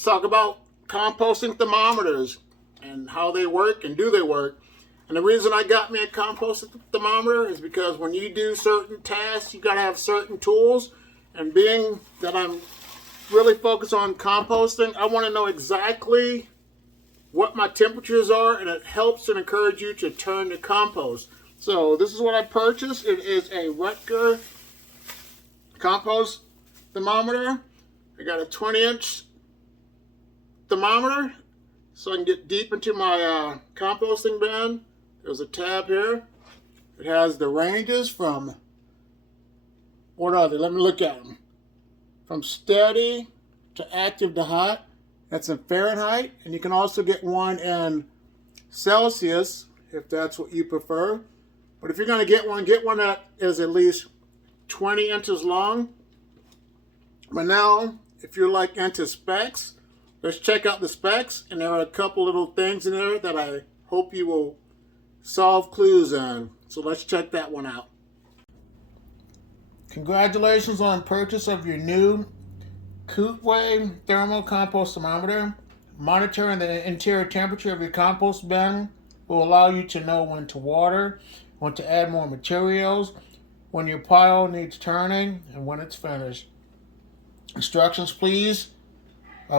let's talk about composting thermometers and how they work and do they work. And the reason I got me a composting thermometer is because when you do certain tasks, you got to have certain tools. And being that I'm really focused on composting, I want to know exactly what my temperatures are, and it helps and encourage you to turn to compost. So this is what I purchased. It is a Rutger compost thermometer. I got a 20-inch thermometer so I can get deep into my composting bin. There's a tab here. It has the ranges from, what are they? Let me look at them. From steady to active to hot. That's in Fahrenheit. And you can also get one in Celsius if that's what you prefer. But if you're going to get one that is at least 20 inches long. But now, if you're like into specs, let's check out the specs. And there are a couple little things in there that I hope you will solve clues on. So let's check that one out. Congratulations on purchase of your new Composting Thermal Compost Thermometer. Monitoring the interior temperature of your compost bin will allow you to know when to water, when to add more materials, when your pile needs turning, and when it's finished. Instructions, please.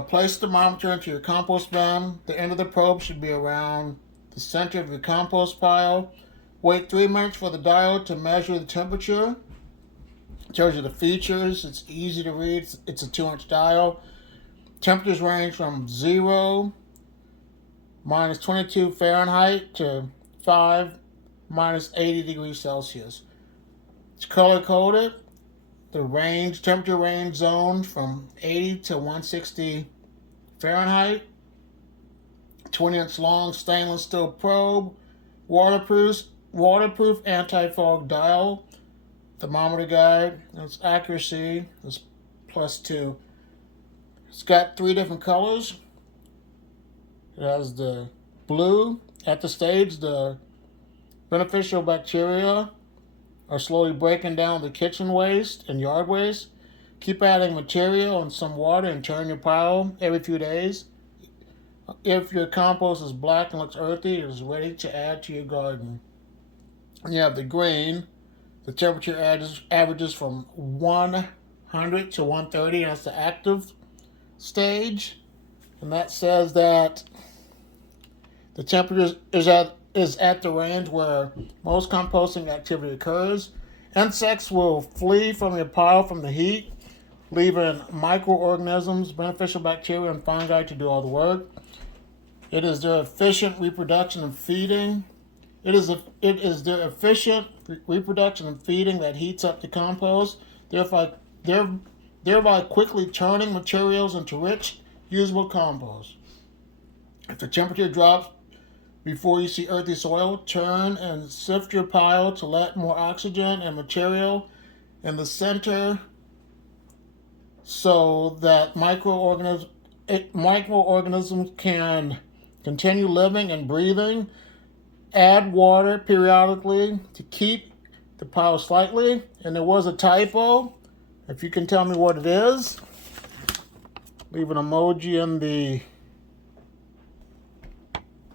Place the thermometer into your compost bin. The end of the probe should be around the center of your compost pile. Wait 3 minutes for the dial to measure the temperature. It tells you the features. It's easy to read. It's a 2-inch dial. Temperatures range from 0, minus 22 Fahrenheit, to 5, minus 80 degrees Celsius. It's color coded. The temperature range zones from 80 to 160 Fahrenheit. 20-inch long stainless steel probe. Waterproof anti-fog dial. Thermometer guide. Its accuracy is +2. It's got 3 different colors. It has the blue. At the stage, the beneficial bacteria are slowly breaking down the kitchen waste and yard waste. Keep adding material and some water and turn your pile every few days. If your compost is black and looks earthy, it is ready to add to your garden. And you have the green. The temperature averages from 100 to 130, and that's the active stage. And that says that the temperature is at the range where most composting activity occurs. Insects will flee from your pile from the heat, leaving microorganisms, beneficial bacteria, and fungi to do all the work. It is their efficient reproduction and feeding. It is their efficient reproduction and feeding that heats up the compost, thereby quickly turning materials into rich, usable compost. If the temperature drops before you see earthy soil, turn and sift your pile to let more oxygen and material in the center so that microorganisms can continue living and breathing. Add water periodically to keep the pile slightly. And there was a typo. If you can tell me what it is, leave an emoji in the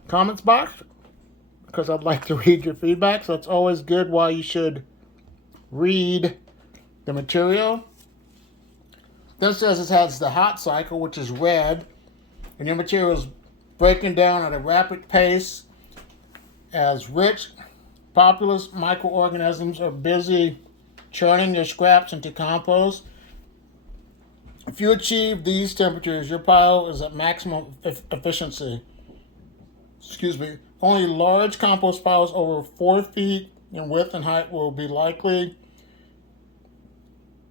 comments box, because I'd like to read your feedback. So it's always good why you should read the material. Then it says it has the hot cycle, which is red, and your material is breaking down at a rapid pace as rich, populous microorganisms are busy churning their scraps into compost. If you achieve these temperatures, your pile is at maximum efficiency. Only large compost piles over 4 feet in width and height will be likely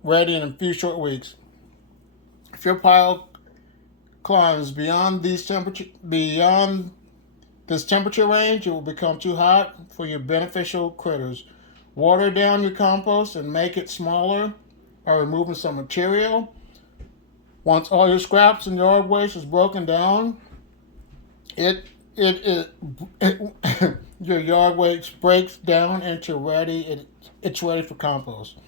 ready in a few short weeks. If your pile climbs beyond this temperature range, it will become too hot for your beneficial critters. Water down your compost and make it smaller by removing some material. Once all your scraps and yard waste is broken down, your yard waste breaks down into it's ready for compost.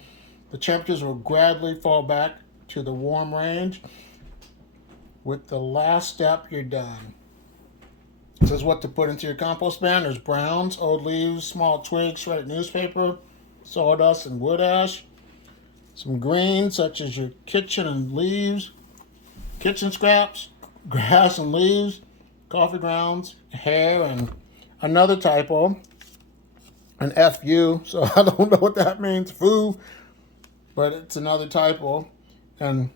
The temperatures will gradually fall back to the warm range. With the last step, you're done. This is what to put into your compost bin. There's browns, old leaves, small twigs, shredded newspaper, sawdust, and wood ash. Some greens, such as your kitchen scraps, grass and leaves, coffee grounds, hair, and another typo, an FU, so I don't know what that means, foo, but it's another typo. And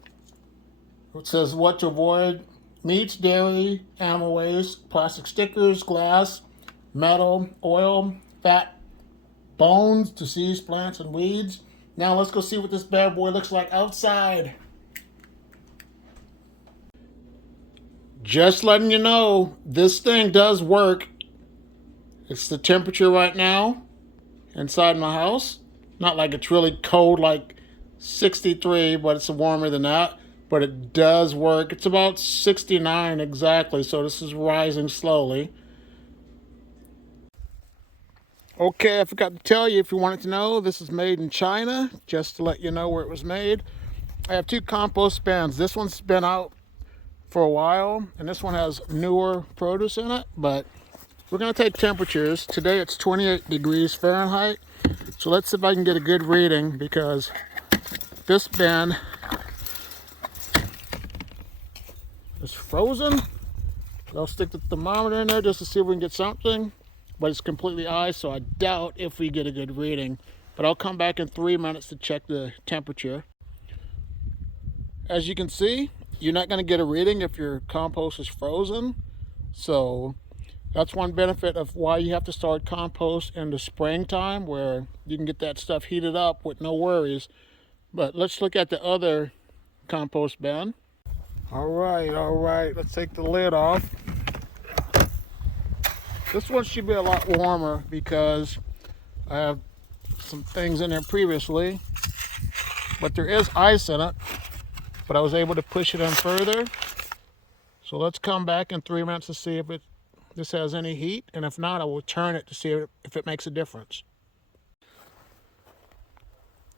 it says what to avoid: meats, dairy, animal waste, plastic stickers, glass, metal, oil, fat, bones, diseased plants, and weeds. Now let's go see what this bad boy looks like outside. Just letting you know, this thing does work. It's the temperature right now inside my house. Not like it's really cold, like 63, but it's warmer than that. But it does work. It's about 69 exactly, so this is rising slowly. Okay, I forgot to tell you, if you wanted to know, this is made in China, just to let you know where it was made. I have two compost bins. This one's been out for a while, and this one has newer produce in it, but we're going to take temperatures. Today it's 28 degrees Fahrenheit, so let's see if I can get a good reading, because this bin is frozen. I'll stick the thermometer in there just to see if we can get something, but it's completely ice, so I doubt if we get a good reading. But I'll come back in 3 minutes to check the temperature. As you can see, you're not going to get a reading if your compost is frozen, so that's one benefit of why you have to start compost in the springtime, where you can get that stuff heated up with no worries. But let's look at the other compost bin. All right, let's take the lid off. This one should be a lot warmer because I have some things in there previously, but there is ice in it, but I was able to push it in further. So let's come back in 3 minutes to see if this has any heat, and if not, I will turn it to see if it makes a difference.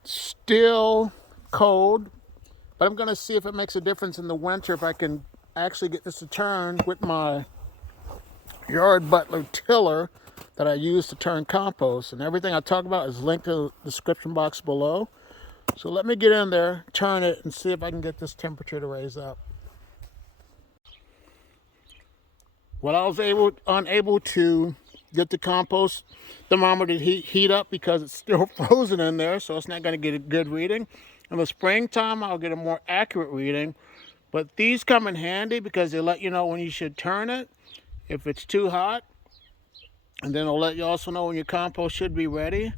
Still cold, but I'm going to see if it makes a difference in the winter, if I can actually get this to turn with my yard butler tiller that I use to turn compost. And everything I talk about is linked to the description box below. So let me get in there, turn it, and see if I can get this temperature to raise up. Well, I was unable to get the compost thermometer to heat up because it's still frozen in there, so it's not going to get a good reading. In the springtime, I'll get a more accurate reading. But these come in handy because they let you know when you should turn it, if it's too hot. And then it'll let you also know when your compost should be ready.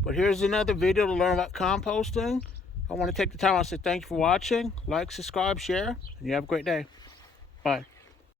But here's another video to learn about composting. I want to take the time to say thank you for watching. Like, subscribe, share, and you have a great day. Bye.